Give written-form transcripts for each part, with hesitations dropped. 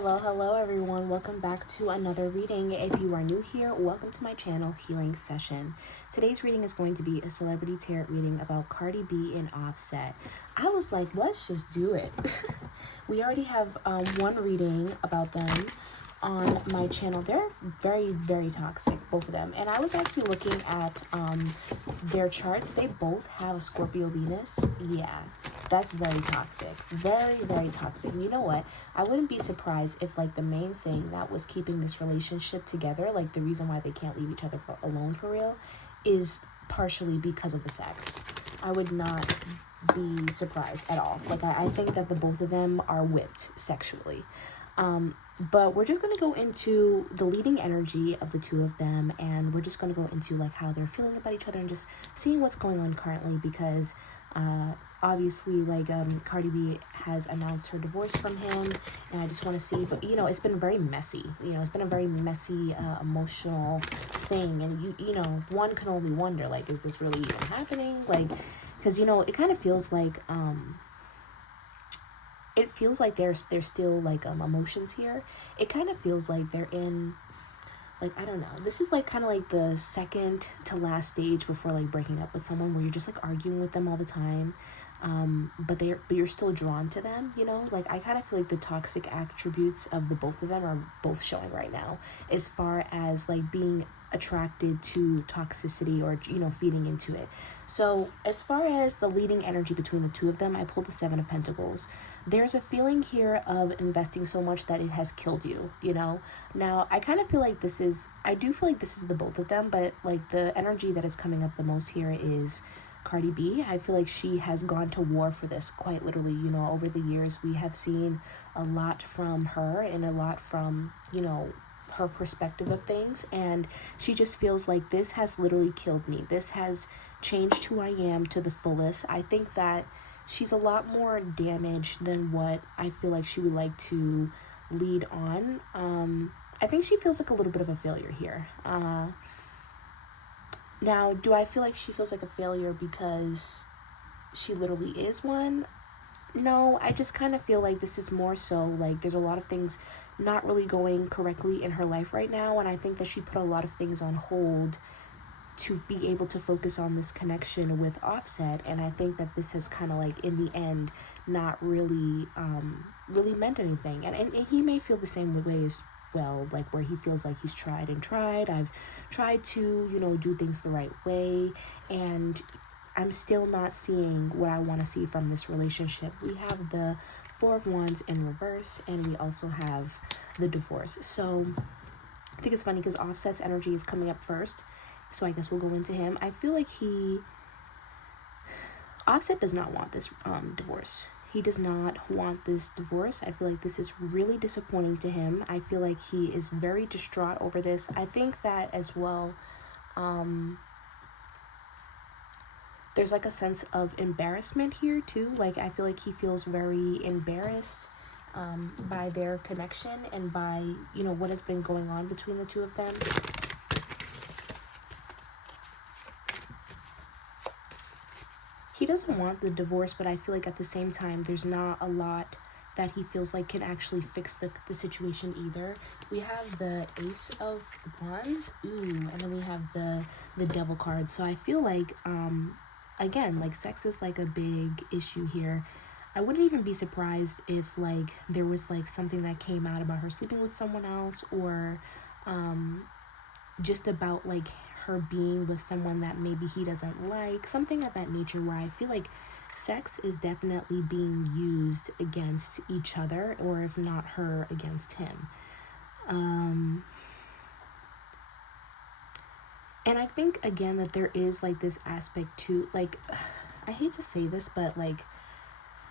Hello everyone, welcome back to another reading. If you are new here, welcome to my channel Healing Session. Today's reading is going to be a celebrity tarot reading about Cardi B and Offset. I was like, let's just do it. We already have one reading about them on my channel. They're very toxic, both of them, and I was actually looking at their charts. They both have a Scorpio Venus. Yeah, that's very toxic, very toxic. You know what, I wouldn't be surprised if like the main thing that was keeping this relationship together, like the reason why they can't leave each other alone for real, is partially because of the sex. I would not be surprised at all. Like I think that the both of them are whipped sexually. But we're just going to go into the leading energy of the two of them, and we're just going to go into like how they're feeling about each other and just seeing what's going on currently, because obviously like Cardi B has announced her divorce from him, and I just want to see, but you know, it's been very messy. You know, it's been a very messy emotional thing, and you know, one can only wonder, like, is this really even happening? Like, because you know, it kind of feels like it feels like there's still like emotions here. It kind of feels like they're in, like, I don't know, this is like kind of like the second to last stage before like breaking up with someone, where you're just like arguing with them all the time, but you're still drawn to them, you know. Like I kind of feel like the toxic attributes of the both of them are both showing right now, as far as like being attracted to toxicity, or you know, feeding into it. So as far as the leading energy between the two of them, I pulled the Seven of Pentacles. There's a feeling here of investing so much that it has killed you, you know. Now I kind of feel like I do feel like this is the both of them, but like the energy that is coming up the most here is Cardi B. I feel like she has gone to war for this, quite literally. You know, over the years we have seen a lot from her and a lot from, you know, her perspective of things, and she just feels like this has literally killed me. This has changed who I am to the fullest. I think that she's a lot more damaged than what I feel like she would like to lead on. I think she feels like a little bit of a failure here. Now, do I feel like she feels like a failure because she literally is one? No, I just kind of feel like this is more so like there's a lot of things not really going correctly in her life right now, and I think that she put a lot of things on hold to be able to focus on this connection with Offset, and I think that this has kind of like in the end not really really meant anything, and he may feel the same way as well, like where he feels like he's tried, I've tried to, you know, do things the right way, and I'm still not seeing what I want to see from this relationship. We have the Four of Wands in reverse, and we also have the divorce. So I think it's funny because Offset's energy is coming up first, so I guess we'll go into him. I feel like Offset does not want this divorce. He does not want this divorce. I feel like this is really disappointing to him. I feel like he is very distraught over this. I think that as well, there's like a sense of embarrassment here too. Like I feel like he feels very embarrassed by their connection and by, you know, what has been going on between the two of them. He doesn't want the divorce, but I feel like at the same time, there's not a lot that he feels like can actually fix the situation either. We have the Ace of Wands, and then we have the Devil card. So I feel like, again, like sex is like a big issue here. I wouldn't even be surprised if like there was like something that came out about her sleeping with someone else, or just about like her being with someone that maybe he doesn't like, something of that nature, where I feel like sex is definitely being used against each other, or if not her, against him. And I think again that there is like this aspect to, like, I hate to say this, but like,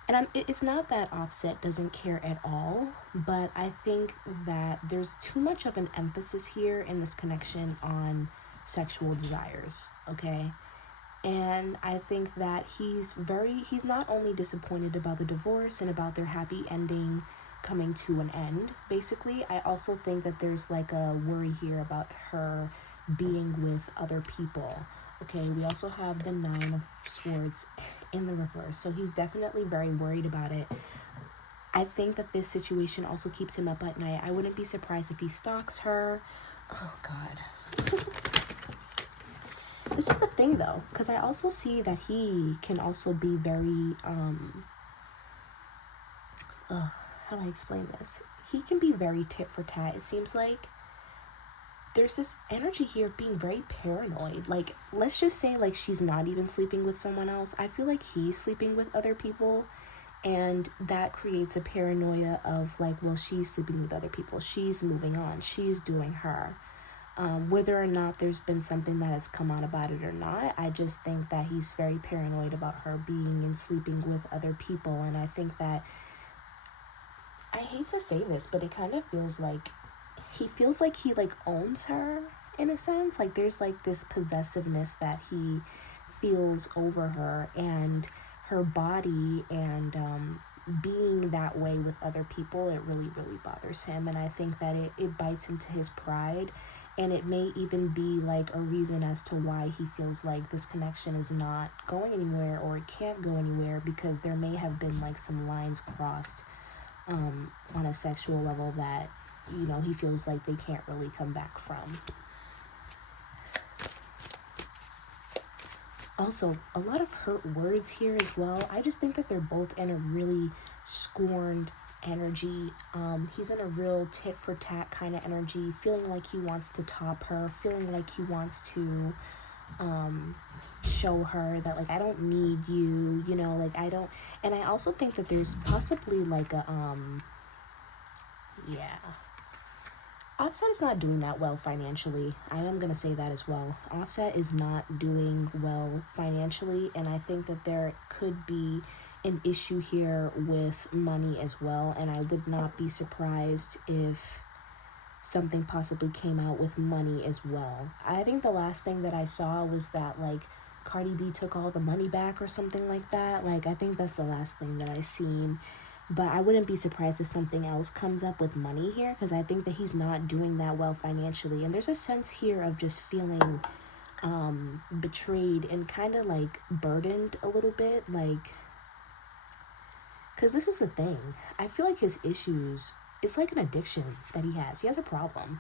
and it's not that Offset doesn't care at all, but I think that there's too much of an emphasis here in this connection on sexual desires, okay? And I think that he's not only disappointed about the divorce and about their happy ending coming to an end, basically, I also think that there's like a worry here about her being with other people. Okay, we also have the Nine of Swords in the reverse, so he's definitely very worried about it. I think that this situation also keeps him up at night. I wouldn't be surprised if he stalks her. Oh, God. This is the thing, though, because I also see that he can also be very, how do I explain this? He can be very tit for tat. It seems like there's this energy here of being very paranoid. Like, let's just say, like, she's not even sleeping with someone else. I feel like he's sleeping with other people, and that creates a paranoia of, like, well, she's sleeping with other people. She's moving on. She's doing her. Whether or not there's been something that has come out about it or not, I just think that he's very paranoid about her being and sleeping with other people. And I think that, I hate to say this, but it kind of feels like he like owns her in a sense. Like there's like this possessiveness that he feels over her and her body, and being that way with other people, it really bothers him. And I think that it bites into his pride, and it may even be like a reason as to why he feels like this connection is not going anywhere, or it can't go anywhere, because there may have been like some lines crossed on a sexual level that, you know, he feels like they can't really come back from. Also, a lot of hurt words here as well. I just think that they're both in a really scorned energy. He's in a real tit for tat kind of energy, feeling like he wants to top her, feeling like he wants to show her that, like, I don't need you, you know, like, I don't. And I also think that there's possibly like a Offset is not doing that well financially. I am going to say that as well. Offset is not doing well financially, and I think that there could be an issue here with money as well, and I would not be surprised if something possibly came out with money as well. I think the last thing that I saw was that, like, Cardi B took all the money back or something like that. Like, I think that's the last thing that I seen. But I wouldn't be surprised if something else comes up with money here, because I think that he's not doing that well financially. And there's a sense here of just feeling betrayed and kind of like burdened a little bit. Like, because this is the thing. I feel like his issues, it's like an addiction that he has. He has a problem,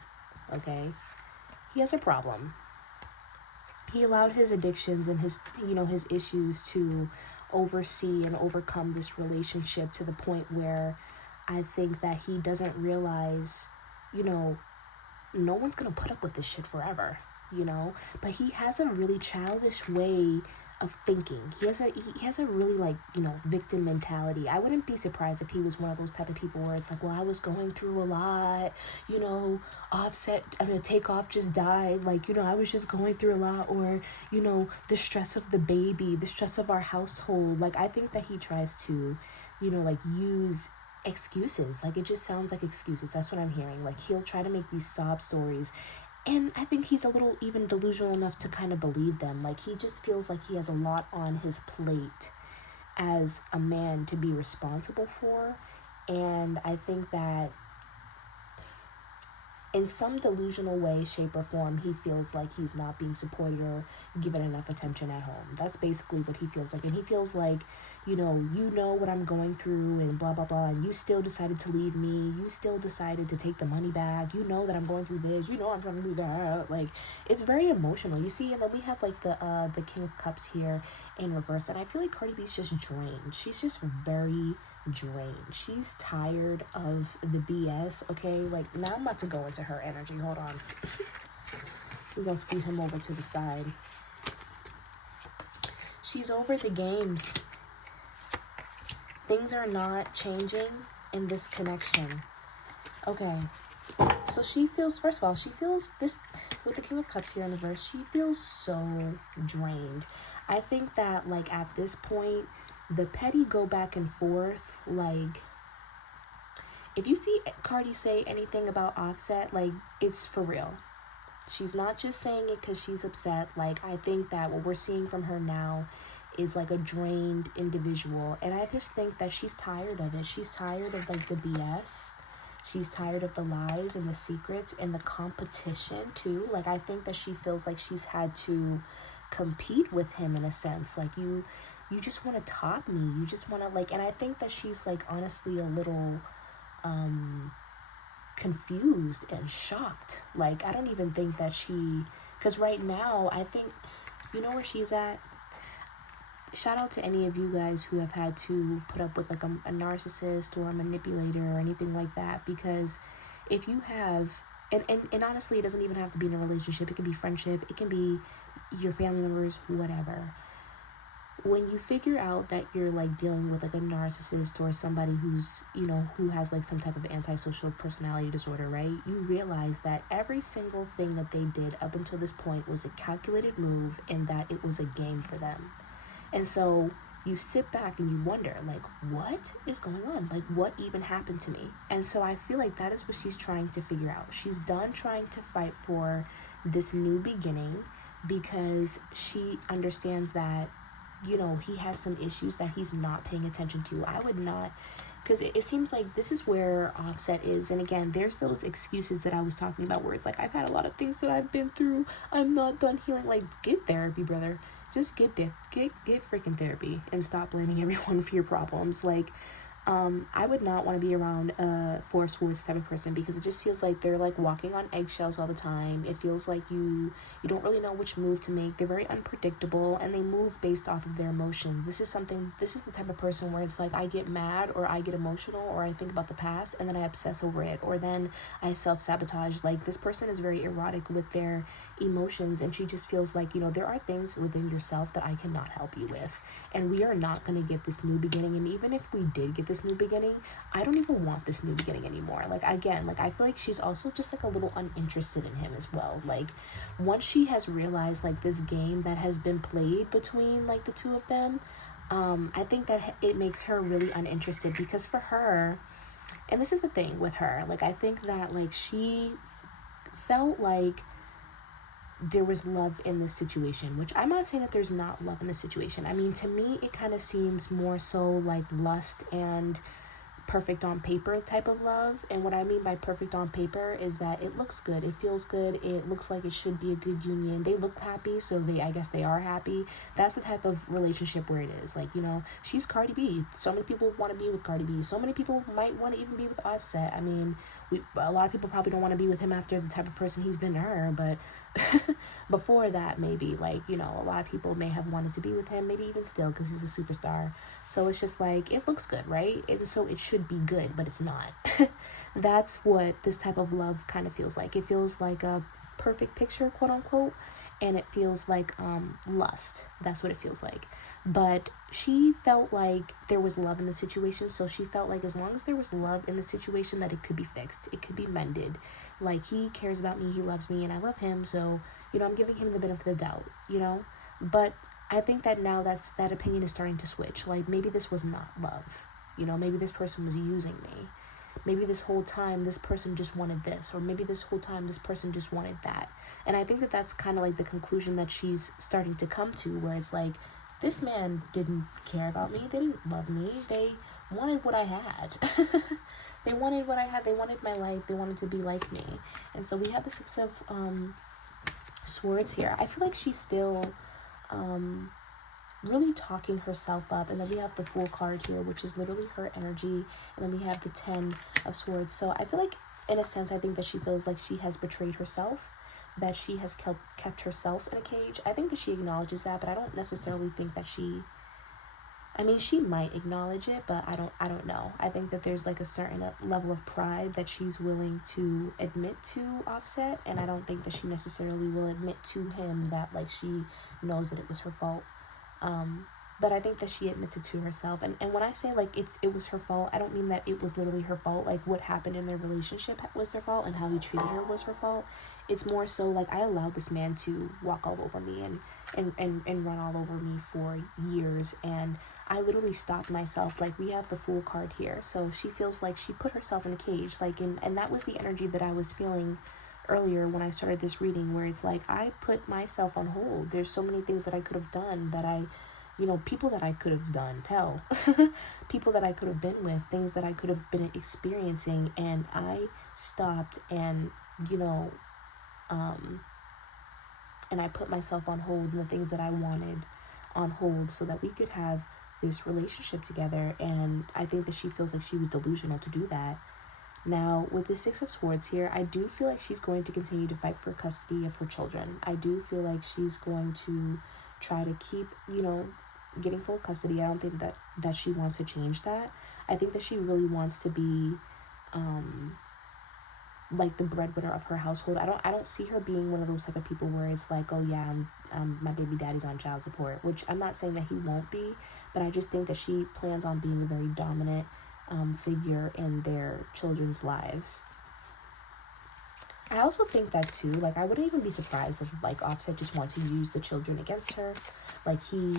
okay? He has a problem. He allowed his addictions and his, you know, his issues to oversee and overcome this relationship to the point where I think that he doesn't realize, you know, no one's gonna put up with this shit forever, you know. But he has a really childish way of thinking. He has a really, like, you know, victim mentality. I wouldn't be surprised if he was one of those type of people where it's like, well, I was going through a lot, you know, Offset and Takeoff just died, like, you know, I was just going through a lot, or, you know, the stress of the baby, the stress of our household. Like, I think that he tries to, you know, like, use excuses. Like, it just sounds like excuses. That's what I'm hearing. Like, he'll try to make these sob stories, and I think he's a little even delusional enough to kind of believe them. Like, he just feels like he has a lot on his plate as a man to be responsible for. And I think that in some delusional way, shape, or form, he feels like he's not being supported or given enough attention at home. That's basically what he feels like. And he feels like, you know what I'm going through and blah, blah, blah. And you still decided to leave me. You still decided to take the money back. You know that I'm going through this. You know I'm trying to do that. Like, it's very emotional. You see, and then we have, like, the King of Cups here in reverse. And I feel like Cardi B's just drained. She's just very drained. She's tired of the BS, okay? Like, now I'm about to go into her energy. Hold on. We're gonna scoot him over to the side. She's over the games. Things are not changing in this connection. Okay. So she feels, first of all, she feels this, with the King of Cups here in the verse, she feels so drained. I think that, like, at this point, the petty go back and forth, like, if you see Cardi say anything about Offset, like, it's for real. She's not just saying it because she's upset. Like, I think that what we're seeing from her now is, like, a drained individual. And I just think that she's tired of it. She's tired of, like, the BS. She's tired of the lies and the secrets and the competition, too. Like, I think that she feels like she's had to compete with him in a sense. Like, you you just want to top me. You just want to like, and I think that she's like honestly a little confused and shocked. Like, I don't even think that because right now, I think, you know where she's at? Shout out to any of you guys who have had to put up with like a narcissist or a manipulator or anything like that, because if you have, and honestly, it doesn't even have to be in a relationship. It can be friendship. It can be your family members, whatever. When you figure out that you're like dealing with like a narcissist or somebody who's, who has like some type of antisocial personality disorder, right? You realize that every single thing that they did up until this point was a calculated move and that it was a game for them. And so you sit back and you wonder, like, what is going on? Like, what even happened to me? And so I feel like that is what she's trying to figure out. She's done trying to fight for this new beginning because she understands that, he has some issues that he's not paying attention to. I would not, because it seems like this is where Offset is. And again, there's those excuses that I was talking about where it's like, I've had a lot of things that I've been through. I'm not done healing. Like, get therapy, brother. Just get freaking therapy and stop blaming everyone for your problems. Like, I would not want to be around a Four of Swords type of person, because it just feels like they're like walking on eggshells all the time. It feels like you don't really know which move to make. They're very unpredictable and they move based off of their emotions. This is the type of person where it's like, I get mad or I get emotional or I think about the past and then I obsess over it, or then I self-sabotage. Like, this person is very erotic with their emotions, and she just feels like, there are things within yourself that I cannot help you with, and we are not going to get this new beginning. And even if we did get this new beginning, I don't even want this new beginning anymore. Like, again, like, I feel like she's also just like a little uninterested in him as well. Like, once she has realized like this game that has been played between like the two of them, I think that it makes her really uninterested, because for her, and this is the thing with her, like, I think that like she felt like there was love in this situation, which I'm not saying that there's not love in the situation. I mean, to me, it kind of seems more so like lust and perfect on paper type of love. And what I mean by perfect on paper is that it looks good, it feels good, it looks like it should be a good union. They look happy, so I guess they are happy. That's the type of relationship where it is like, she's Cardi B. So many people want to be with Cardi B. So many people might want to even be with Offset. I mean, a lot of people probably don't want to be with him after the type of person he's been to her, but before that, maybe, like, a lot of people may have wanted to be with him, maybe even still, because he's a superstar. So it's just like, it looks good, right? And so it should be good, but it's not. That's what this type of love kind of feels like. It feels like a perfect picture, quote unquote, and it feels like lust. That's what it feels like. But she felt like there was love in the situation, so she felt like as long as there was love in the situation, that it could be fixed, it could be mended. Like, he cares about me, he loves me, and I love him, so, I'm giving him the benefit of the doubt, But I think that now that opinion is starting to switch. Like, maybe this was not love, maybe this person was using me. Maybe this whole time this person just wanted this, or maybe this whole time this person just wanted that. And I think that that's kind of like the conclusion that she's starting to come to, where it's like, this man didn't care about me, they didn't love me, they wanted what I had. They wanted what I had, they wanted my life, they wanted to be like me. And so we have the Six of Swords here. I feel like she's still really talking herself up. And then we have the Fool card here, which is literally her energy. And then we have the 10 of Swords. So I feel like, in a sense, I think that she feels like she has betrayed herself, that she has kept herself in a cage. I think that she acknowledges that, but I don't necessarily think that she might acknowledge it, but I don't know. I think that there's like a certain level of pride that she's willing to admit to Offset, and I don't think that she necessarily will admit to him that like she knows that it was her fault. But I think that she admits it to herself. And when I say like it was her fault, I don't mean that it was literally her fault. Like, what happened in their relationship was their fault, and how he treated her was her fault. It's more so like, I allowed this man to walk all over me and run all over me for years, and I literally stopped myself. Like, we have the Fool card here. So she feels like she put herself in a cage. Like, and that was the energy that I was feeling earlier when I started this reading, where it's like, I put myself on hold. There's so many things that I could have done, that people that I could have done, hell, people that I could have been with, things that I could have been experiencing, and I stopped and, and I put myself on hold, and the things that I wanted on hold so that we could have this relationship together. And I think that she feels like she was delusional to do that. Now, with the Six of Swords here, I do feel like she's going to continue to fight for custody of her children. I do feel like she's going to try to keep, getting full custody. I don't think that she wants to change that. I think that she really wants to be like the breadwinner of her household. I don't see her being one of those type of people where it's like, oh yeah, my baby daddy's on child support, which I'm not saying that he won't be, but I just think that she plans on being a very dominant figure in their children's lives. I also think that too, like, I wouldn't even be surprised if like Offset just wants to use the children against her, like he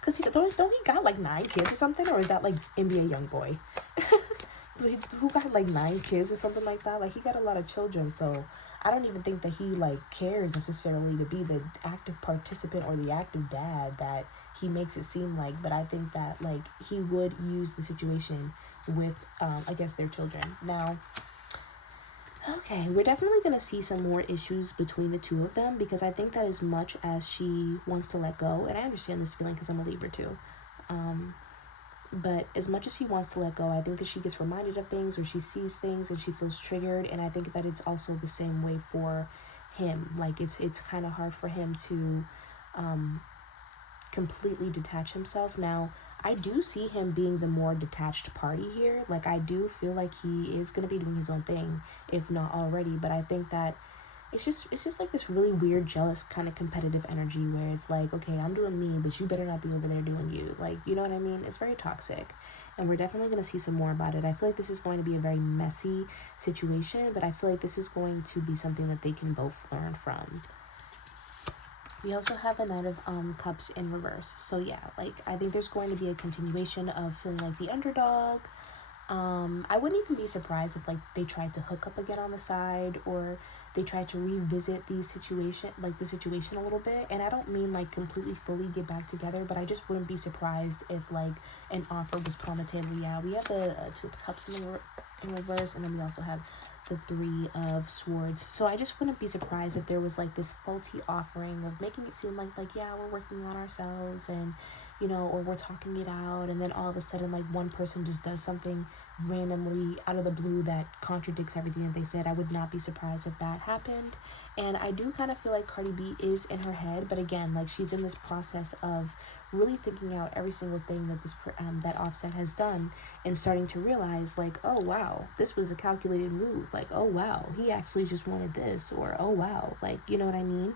because don't he got like 9 kids or something, or is that like NBA Youngboy? Who got like 9 kids or something like that? Like, he got a lot of children, so I don't even think that he like cares necessarily to be the active participant or the active dad that he makes it seem like. But I think that like he would use the situation with against their children. Now, okay, we're definitely going to see some more issues between the two of them, because I think that as much as she wants to let go, and I understand this feeling because I'm a Libra too, but as much as she wants to let go, I think that she gets reminded of things, or she sees things and she feels triggered. And I think that it's also the same way for him. Like, it's kind of hard for him to completely detach himself. Now, I do see him being the more detached party here. Like, I do feel like he is going to be doing his own thing, if not already. But I think that it's just like this really weird, jealous kind of competitive energy where it's like, okay, I'm doing me, but you better not be over there doing you. Like, you know what I mean? It's very toxic. And we're definitely going to see some more about it. I feel like this is going to be a very messy situation, but I feel like this is going to be something that they can both learn from. We also have the Knight of Cups in reverse. So yeah, like, I think there's going to be a continuation of feeling like the underdog. I wouldn't even be surprised if like they tried to hook up again on the side, or they tried to revisit the situation a little bit. And I don't mean like completely fully get back together, but I just wouldn't be surprised if like an offer was put on the table. Yeah, we have the Two of Cups in reverse, and then we also have the Three of Swords. So I just wouldn't be surprised if there was like this faulty offering of making it seem like yeah, we're working on ourselves, and or we're talking it out, and then all of a sudden like one person just does something randomly out of the blue that contradicts everything that they said. I would not be surprised if that happened. And I do kind of feel like Cardi B is in her head, but again, like, she's in this process of really thinking out every single thing that that Offset has done, and starting to realize like, oh wow, this was a calculated move. Like, oh wow, he actually just wanted this, or oh wow, like, you know what I mean?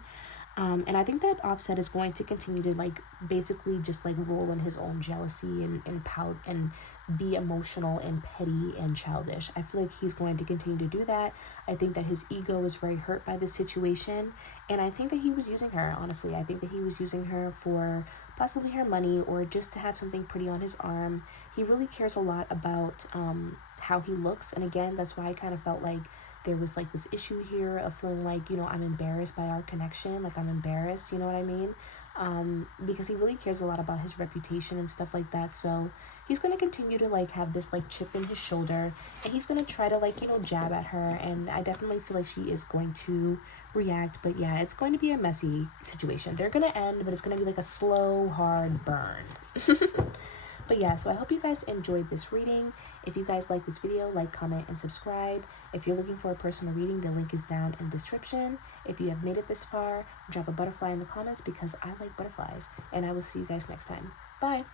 And I think that Offset is going to continue to like basically just like roll in his own jealousy and pout and be emotional and petty and childish. I feel like he's going to continue to do that. I think that his ego is very hurt by this situation, and I think that he was using her, honestly. I think that he was using her for possibly her money, or just to have something pretty on his arm. He really cares a lot about how he looks, and again, that's why I kind of felt like there was like this issue here of feeling like, I'm embarrassed by our connection. Like, I'm embarrassed, you know what I mean? Because he really cares a lot about his reputation and stuff like that. So he's going to continue to like have this like chip in his shoulder, and he's going to try to like, jab at her. And I definitely feel like she is going to react. But yeah, it's going to be a messy situation. They're going to end, but it's going to be like a slow, hard burn. But yeah, so I hope you guys enjoyed this reading. If you guys like this video, like, comment, and subscribe. If you're looking for a personal reading, the link is down in the description. If you have made it this far, drop a butterfly in the comments, because I like butterflies. And I will see you guys next time. Bye!